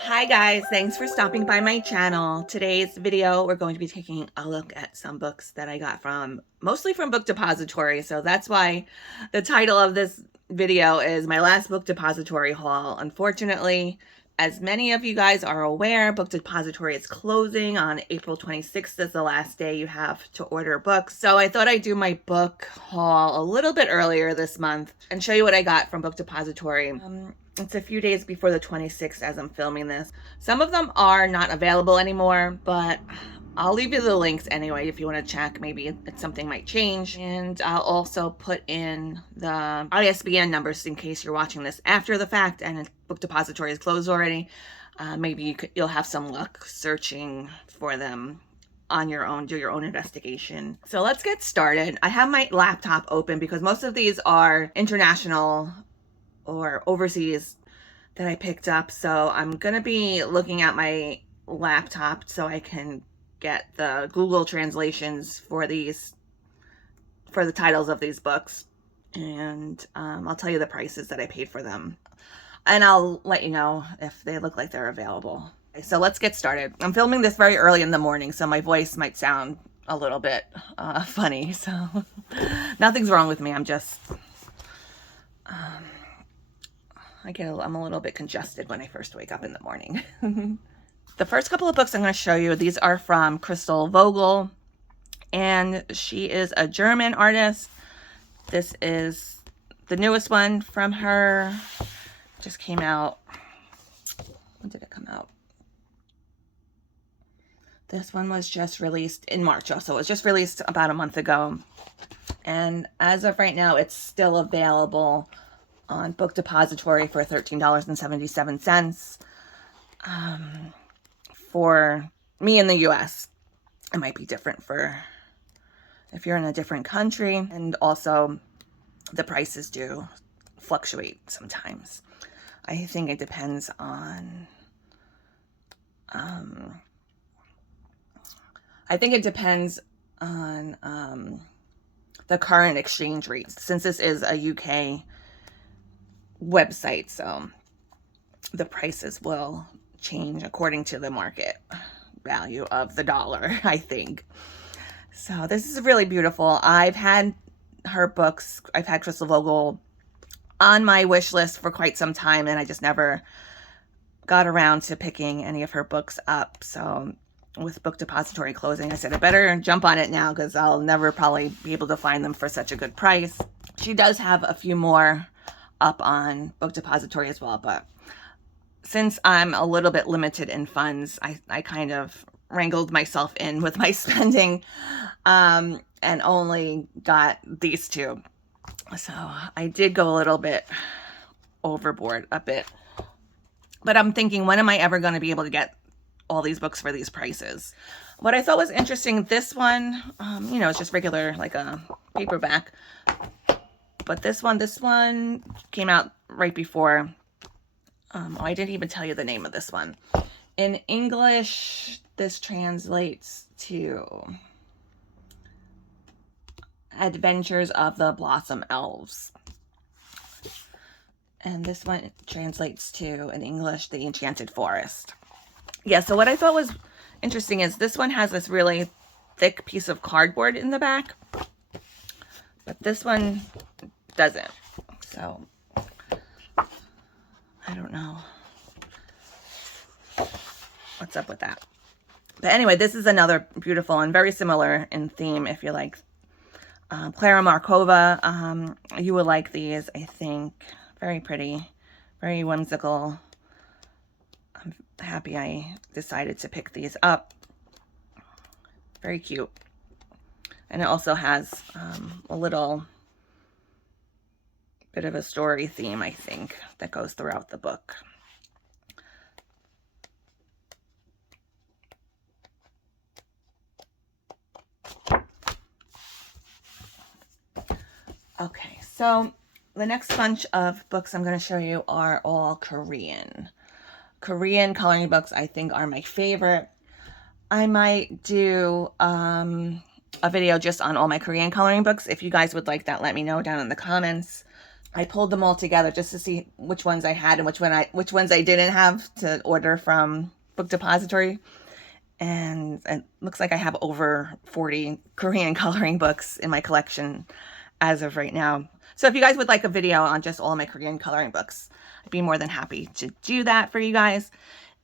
Hi guys, thanks for stopping by my channel. Today's video, we're going to be taking a look at some books that I got mostly from Book Depository. So that's why the title of this video is my last Book Depository haul. Unfortunately, as many of you guys are aware, Book Depository is closing on April 26th is the last day you have to order books. So I thought I'd do my book haul a little bit earlier this month and show you what I got from Book Depository. It's a few days before the 26th as I'm filming this. Some of them are not available anymore, but I'll leave you the links anyway if you want to check. Maybe something might change. And I'll also put in the ISBN numbers in case you're watching this after the fact and Book Depository is closed already. Maybe you'll have some luck searching for them on your own, do your own investigation. So let's get started. I have my laptop open because most of these are international or overseas that I picked up. So I'm gonna be looking at my laptop so I can get the Google translations for the titles of these books. And I'll tell you the prices that I paid for them. And I'll let you know if they look like they're available. Okay, so let's get started. I'm filming this very early in the morning, so my voice might sound a little bit funny. So nothing's wrong with me. I'm just, I'm a little bit congested when I first wake up in the morning. The first couple of books I'm going to show you, these are from Vogel, and she is a German artist. This is the newest one from her. Just came out. When did it come out? This one was just released in March also. It was just released about a month ago. And as of right now, it's still available on Book Depository for $13.77. For me in the US, it might be different for if you're in a different country, and also the prices do fluctuate sometimes. I think it depends on the current exchange rates, since this is a UK website, so the prices will change according to the market value of the dollar, I think. So this is really beautiful. I've had her books, I've had Vogel on my wish list for quite some time, and I just never got around to picking any of her books up. So with Book Depository closing, I said I better jump on it now because I'll never probably be able to find them for such a good price. She does have a few more up on Book Depository as well, but since I'm a little bit limited in funds, I kind of wrangled myself in with my spending and only got these two. So I did go a little bit overboard a bit. But I'm thinking, when am I ever going to be able to get all these books for these prices? What I thought was interesting, this one, you know, it's just regular, like a paperback. But this one came out right before. I didn't even tell you the name of this one. In English, this translates to Adventures of the Blossom Elves. And this one translates to, in English, The Enchanted Forest. Yeah, so what I thought was interesting is this one has this really thick piece of cardboard in the back, but this one doesn't. So I don't know what's up with that. But anyway, this is another beautiful and very similar in theme. If you like Clara Markova, you will like these, I think. Very pretty, very whimsical. I'm happy I decided to pick these up. Very cute. And it also has a little bit of a story theme, I think, that goes throughout the book. Okay, so the next bunch of books I'm going to show you are all Korean. Korean coloring books, I think, are my favorite. I might do a video just on all my Korean coloring books. If you guys would like that, let me know down in the comments. I pulled them all together just to see which ones I had and which ones I didn't have to order from Book Depository. And it looks like I have over 40 Korean coloring books in my collection as of right now. So if you guys would like a video on just all my Korean coloring books, I'd be more than happy to do that for you guys.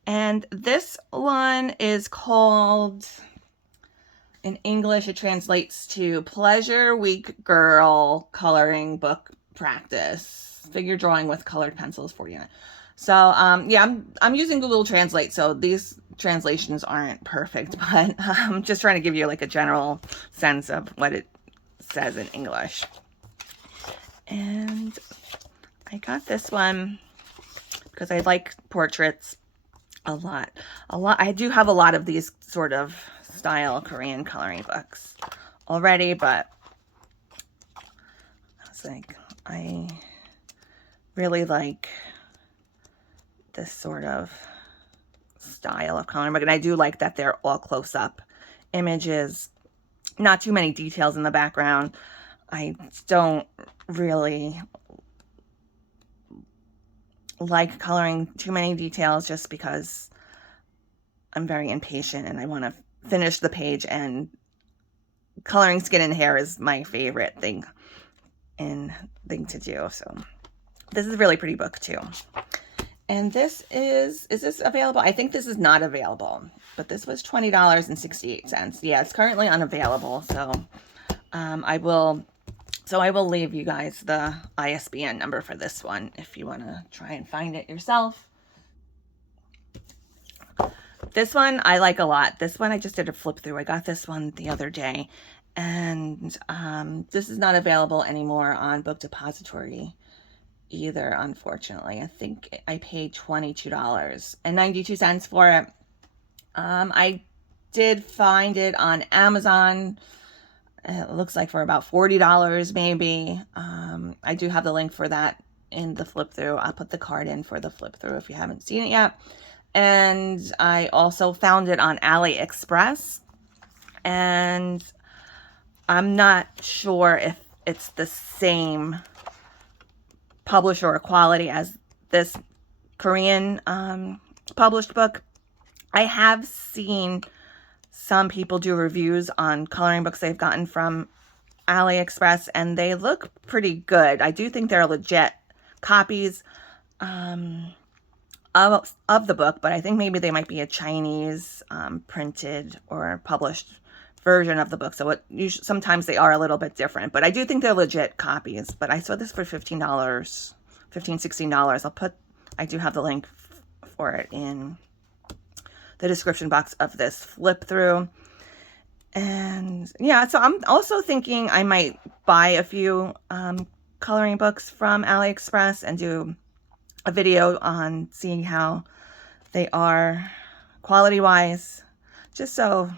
And this one is called, in English, it translates to Pleasure Week Girl Coloring Book Practice. Figure drawing with colored pencils 49. So yeah, I'm using Google Translate, so these translations aren't perfect, but I'm just trying to give you like a general sense of what it says in English. And I got this one because I like portraits a lot. I do have a lot of these sort of style Korean coloring books already, but I was like, I really like this sort of style of coloring book, and I do like that they're all close-up images, not too many details in the background. I don't really like coloring too many details just because I'm very impatient and I want to finish the page, and coloring skin and hair is my favorite thing to do. So this is a really pretty book too. And this is this available? I think this is not available, but this was $20.68. Yeah, it's currently unavailable. So I will leave you guys the ISBN number for this one if you want to try and find it yourself. This one I like a lot. This one I just did a flip through. I got this one the other day, and this is not available anymore on Book Depository either, unfortunately. I think I paid $22.92 for it. I did find it on Amazon. It looks like for about $40 maybe. I do have the link for that in the flip through. I'll put the card in for the flip through if you haven't seen it yet. And I also found it on AliExpress, and I'm not sure if it's the same publisher or quality as this Korean published book. I have seen some people do reviews on coloring books they've gotten from AliExpress, and they look pretty good. I do think they're legit copies of the book, but I think maybe they might be a Chinese printed or published version of the book. So sometimes they are a little bit different, but I do think they're legit copies. But I saw this for $16. I do have the link for it in the description box of this flip through. And yeah, so I'm also thinking I might buy a few coloring books from AliExpress and do a video on seeing how they are quality wise, just so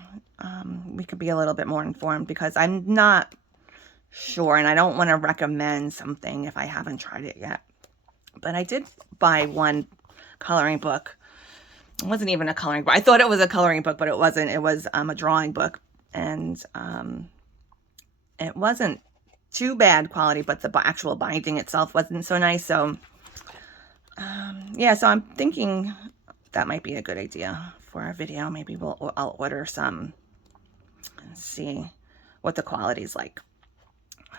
we could be a little bit more informed, because I'm not sure and I don't want to recommend something if I haven't tried it yet. But I did buy one coloring book. It wasn't even a coloring book. I thought it was a coloring book, but it wasn't. It was a drawing book, and it wasn't too bad quality, but the actual binding itself wasn't so nice. So yeah, so I'm thinking that might be a good idea for a video. Maybe I'll order some and see what the quality is like.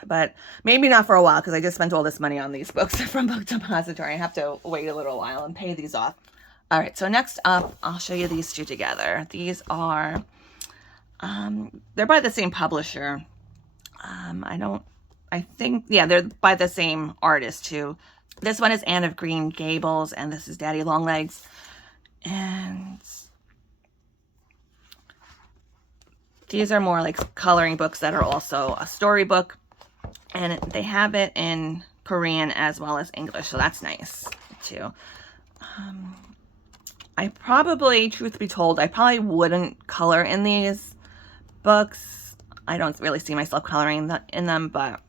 But maybe not for a while, because I just spent all this money on these books from Book Depository. I have to wait a little while and pay these off. All right, so next up, I'll show you these two together. These are, they're by the same publisher. I think, yeah, they're by the same artist too. This one is Anne of Green Gables, and this is Daddy Longlegs. And these are more like coloring books that are also a storybook. And they have it in Korean as well as English, so that's nice too. I probably, truth be told, I probably wouldn't color in these books. I don't really see myself coloring in them, but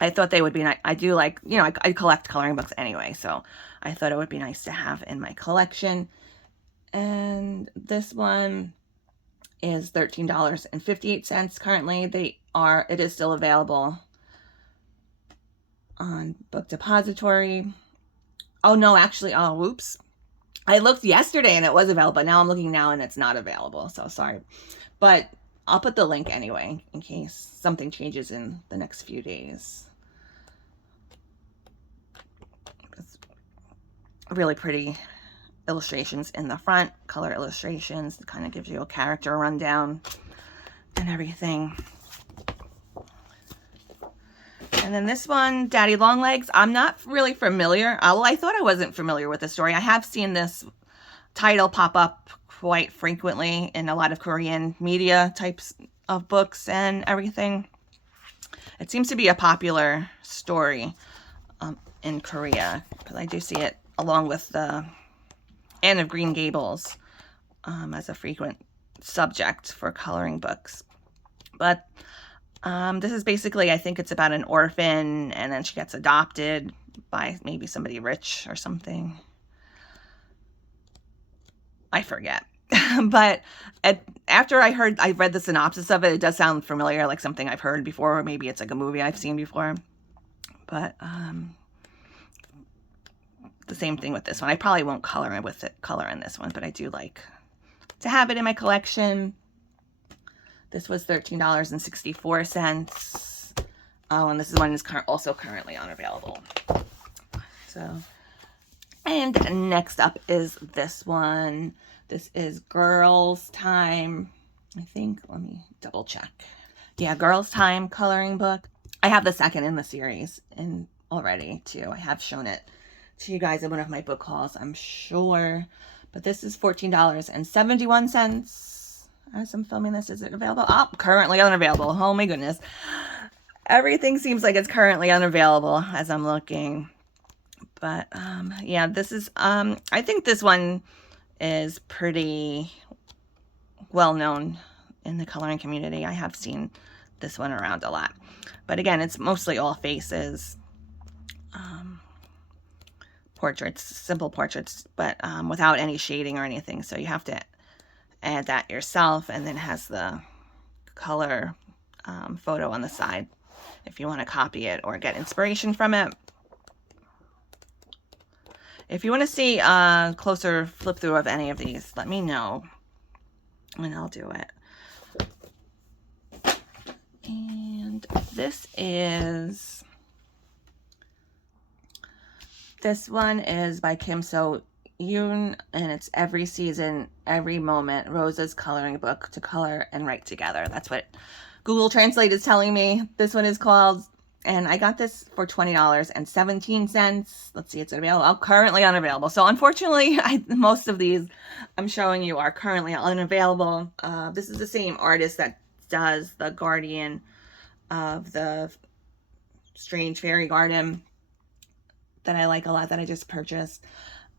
I thought they would be nice. I do like, you know, I collect coloring books anyway, so I thought it would be nice to have in my collection. And this one is $13.58 currently. It is still available on Book Depository. Oh no, actually, oh whoops. I looked yesterday and it was available, but now I'm looking now and it's not available. So sorry. But I'll put the link anyway in case something changes in the next few days. It's really pretty illustrations in the front, color illustrations. It kind of gives you a character rundown and everything. And then this one, Daddy Longlegs, I'm not really familiar. Well, I thought I wasn't familiar with the story. I have seen this title pop up quite frequently in a lot of Korean media types of books and everything. It seems to be a popular story in Korea, because I do see it along with the Anne of Green Gables as a frequent subject for coloring books. But this is basically, I think it's about an orphan, and then she gets adopted by maybe somebody rich or something. I forget. But after I read the synopsis of it, it does sound familiar, like something I've heard before, or maybe it's like a movie I've seen before. But the same thing with this one. I probably won't color in this one, but I do like to have it in my collection. This was $13.64. Oh, and this one is also currently unavailable. So, and next up is this one. This is Girls Time, I think. Let me double check. Yeah, Girls Time coloring book. I have the second in the series already too. I have shown it to you guys in one of my book hauls, I'm sure. But this is $14.71. As I'm filming this, is it available? Oh, currently unavailable. Oh my goodness. Everything seems like it's currently unavailable as I'm looking. But yeah, this is I think this one is pretty well known in the coloring community. I have seen this one around a lot. But again, it's mostly all faces. Portraits, simple portraits, but without any shading or anything. So you have to add that yourself, and then has the color photo on the side if you want to copy it or get inspiration from it. If you want to see a closer flip through of any of these, let me know and I'll do it. And this one is by Kim So Yoon, and it's Every Season, Every Moment, Rosa's coloring book to color and write together. That's what Google Translate is telling me this one is called. And I got this for $20.17. Let's see, it's available. Oh, currently unavailable. So unfortunately, most of these I'm showing you are currently unavailable. This is the same artist that does The Guardian of the Strange Fairy Garden that I like a lot, that I just purchased.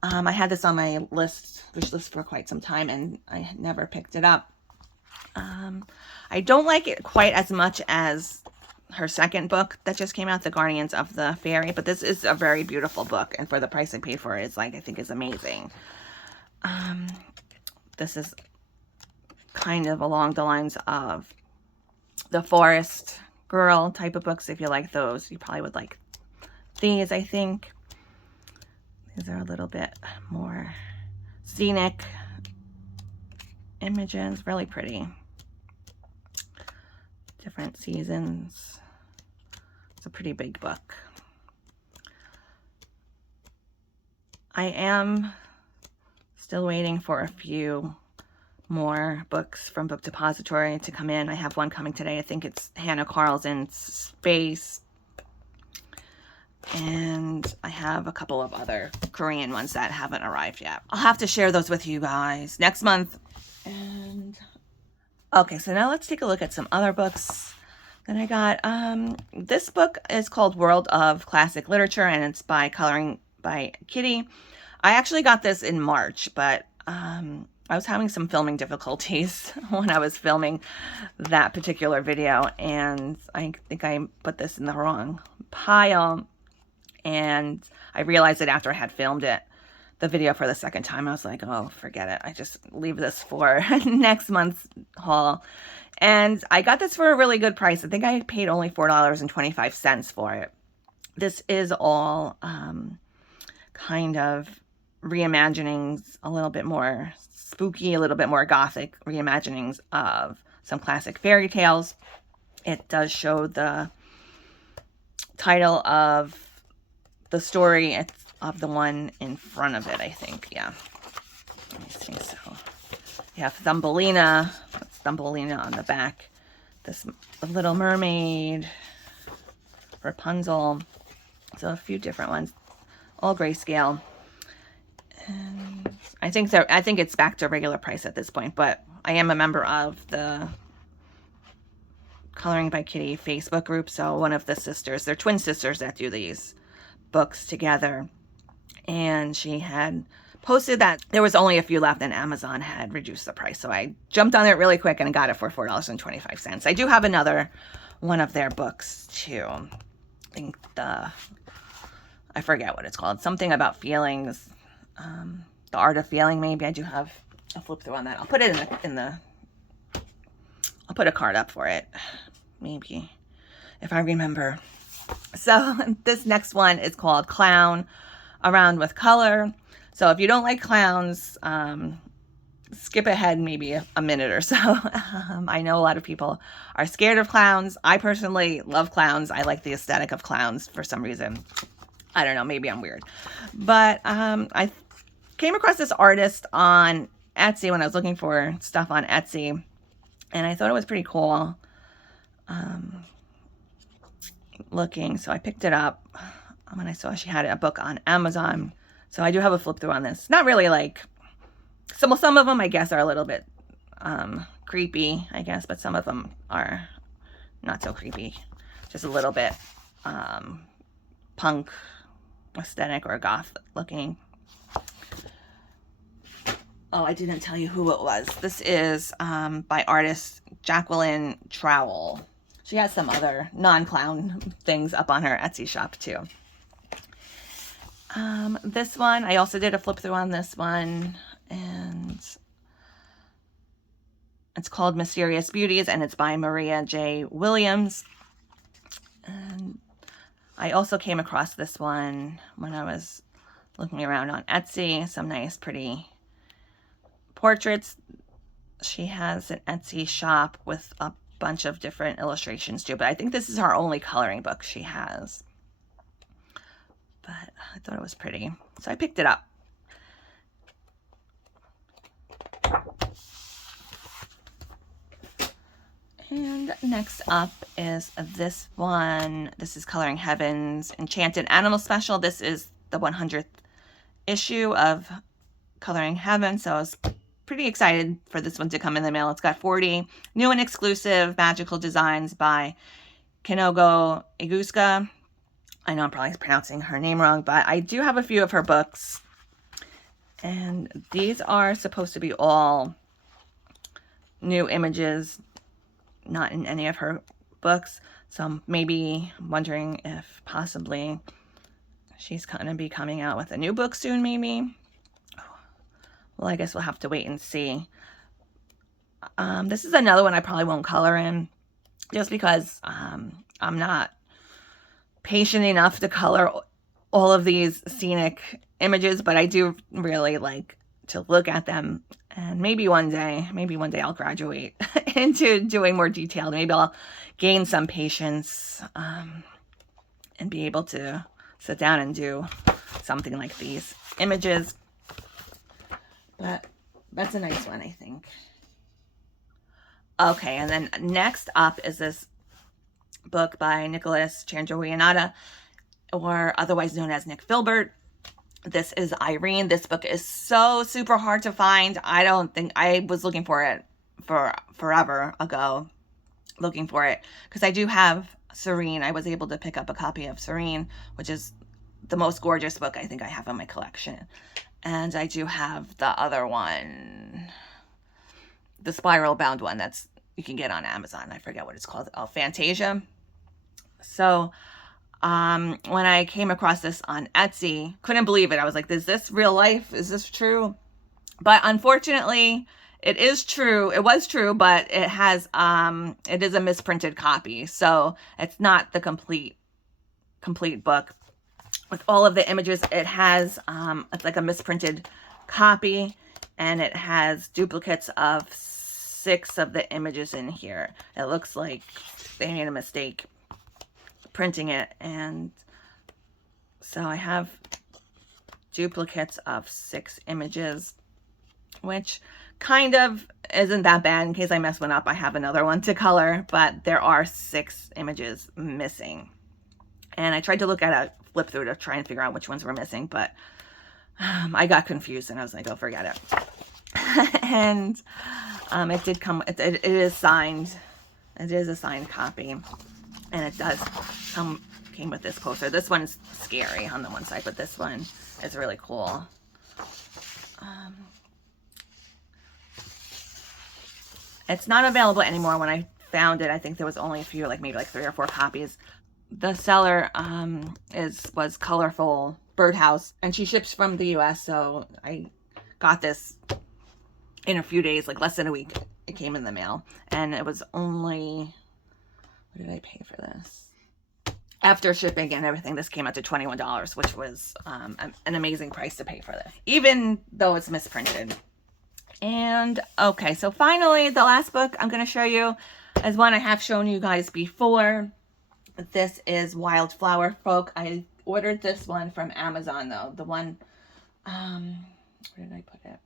I had this on my wish list for quite some time, and I never picked it up. I don't like it quite as much as her second book that just came out, The Guardians of the Fairy, but this is a very beautiful book, and for the price I paid for it, I think is amazing. This is kind of along the lines of the Forest Girl type of books. If you like those, you probably would like these, I think. These are a little bit more scenic images, really pretty. Different seasons. It's a pretty big book. I am still waiting for a few more books from Book Depository to come in. I have one coming today. I think it's Hannah Carlson's Space. And I have a couple of other Korean ones that haven't arrived yet. I'll have to share those with you guys next month. And okay, so now let's take a look at some other books that I got. This book is called World of Classic Literature, and it's by Coloring by Kitty. I actually got this in March, but I was having some filming difficulties when I was filming that particular video, and I think I put this in the wrong pile. And I realized it after I had filmed it the video for the second time. I was like, oh, forget it. I just leave this for next month's haul. And I got this for a really good price. I think I paid only $4.25 for it. This is all kind of reimaginings, a little bit more spooky, a little bit more gothic reimaginings of some classic fairy tales. It does show the title of the story. It's of the one in front of it, I think. Yeah. Let me see. So you have Thumbelina. That's Thumbelina on the back. This Little Mermaid. Rapunzel. So a few different ones. All grayscale. And I think it's back to regular price at this point, but I am a member of the Coloring by Kitty Facebook group. So one of the sisters, they're twin sisters that do these books together. And she had posted that there was only a few left and Amazon had reduced the price. So I jumped on it really quick and got it for $4.25. I do have another one of their books too. I think I forget what it's called. Something about feelings. The Art of Feeling, maybe. I do have a flip through on that. I'll put it I'll put a card up for it. Maybe. If I remember. So this next one is called Clown Around with Color. So if you don't like clowns, skip ahead maybe a minute or so. I know a lot of people are scared of clowns. I personally love clowns. I like the aesthetic of clowns for some reason. I don't know, maybe I'm weird. But I came across this artist on Etsy when I was looking for stuff on Etsy. And I thought it was pretty cool looking. So I picked it up when I saw she had a book on Amazon. So I do have a flip through on this. Not really like, some of them I guess are a little bit creepy, I guess. But some of them are not so creepy. Just a little bit punk aesthetic or goth looking. Oh, I didn't tell you who it was. This is by artist Jacqueline Trowell. She has some other non-clown things up on her Etsy shop too. This one, I also did a flip through on this one, and it's called Mysterious Beauties, and it's by Maria J. Williams. And I also came across this one when I was looking around on Etsy. Some nice, pretty portraits. She has an Etsy shop with a bunch of different illustrations too, but I think this is her only coloring book she has. But I thought it was pretty, so I picked it up. And next up is this one. This is Coloring Heaven's Enchanted Animal Special. This is the 100th issue of Coloring Heaven, so I was pretty excited for this one to come in the mail. It's got 40 new and exclusive magical designs by Kinogo Igusuka. I know I'm probably pronouncing her name wrong, but I do have a few of her books. And these are supposed to be all new images, not in any of her books. So I'm maybe wondering if possibly she's going to be coming out with a new book soon, maybe. Well, I guess we'll have to wait and see. This is another one I probably won't color in, just because I'm not patient enough to color all of these scenic images, but I do really like to look at them. And maybe one day I'll graduate into doing more detailed. Maybe I'll gain some patience and be able to sit down and do something like these images. But that's a nice one, I think. Okay, and then next up is this book by Nicholas Chandra-Wiyanata, or otherwise known as Nick Filbert. This is Irene. This book is so super hard to find. I was looking for it for forever ago, looking for it, because I do have Serene. I was able to pick up a copy of Serene, which is the most gorgeous book I think I have in my collection. And I do have the other one, the spiral bound one that's you can get on Amazon. I forget what it's called. Oh, Fantasia. So when I came across this on Etsy. Couldn't believe it. I was like, is this real life? Is this true? But unfortunately, it is true. It was true, but it has it is a misprinted copy. So it's not the complete book with all of the images. It has it's like a misprinted copy, and it has duplicates of 6 of the images in here. It looks like they made a mistake printing it, and so I have duplicates of 6 images, which kind of isn't that bad. In case I mess one up, I have another one to color, but there are 6 images missing. And I tried to look at a flip through to try and figure out which ones were missing, but I got confused and I was like, oh, forget it. And it did come, it is signed. It is a signed copy, and it does came with this poster. This one's scary on the one side, but this one is really cool. It's not available anymore. When I found it, I think there was only a few, like maybe like 3 or 4 copies. The seller was Colorful Birdhouse, and she ships from the US, so I got this in a few days, like less than a week. It came in the mail, and it was only, what did I pay for this? After shipping and everything, this came out to $21, which was an amazing price to pay for this, even though it's misprinted. And okay, so finally, the last book I'm going to show you is one I have shown you guys before. This is Wildflower Folk. I ordered this one from Amazon, though. The one, where did I put it?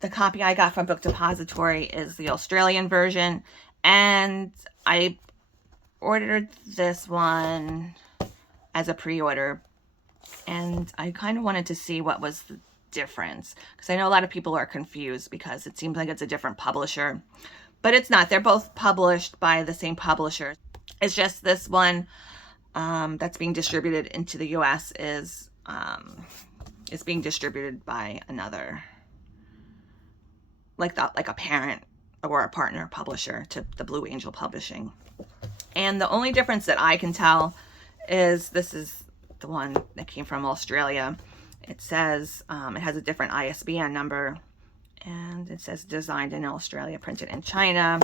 The copy I got from Book Depository is the Australian version, and I ordered this one as a pre-order, and I kind of wanted to see what was the difference, because I know a lot of people are confused because it seems like it's a different publisher, but it's not. They're both published by the same publisher. It's just this one that's being distributed into the US is being distributed by another, like a parent or a partner publisher to the Blue Angel Publishing. And the only difference that I can tell is this is the one that came from Australia. It says it has a different ISBN number, and it says designed in Australia, printed in China.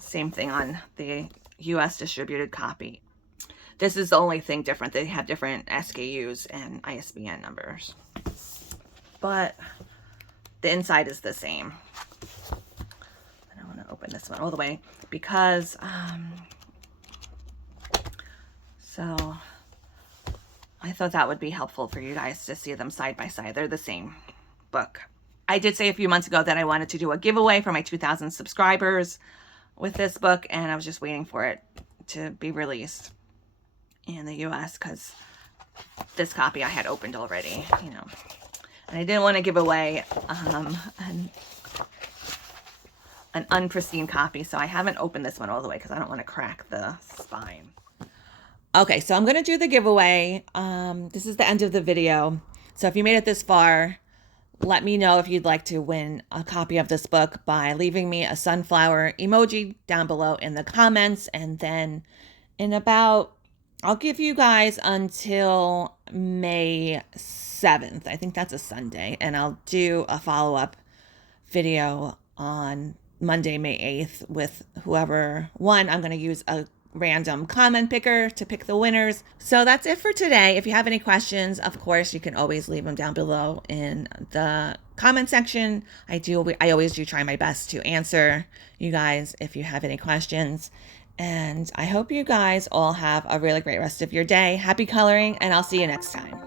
Same thing on the US distributed copy. This is the only thing different. They have different SKUs and ISBN numbers, but the inside is the same. I don't want to open this one all the way because so I thought that would be helpful for you guys to see them side by side. They're the same book. I did say a few months ago that I wanted to do a giveaway for my 2,000 subscribers with this book, and I was just waiting for it to be released in the US because this copy I had opened already, you know, and I didn't want to give away an unpristine copy, so I haven't opened this one all the way because I don't want to crack the spine. Okay, so I'm going to do the giveaway. This is the end of the video. So if you made it this far, let me know if you'd like to win a copy of this book by leaving me a sunflower emoji down below in the comments. And then in about, I'll give you guys until May 7th. I think that's a Sunday. And I'll do a follow-up video on Monday, May 8th with whoever won. I'm going to use a random comment picker to pick the winners. So that's it for today. If you have any questions, of course, you can always leave them down below in the comment section. I always do try my best to answer you guys if you have any questions. And I hope you guys all have a really great rest of your day. Happy coloring, and I'll see you next time.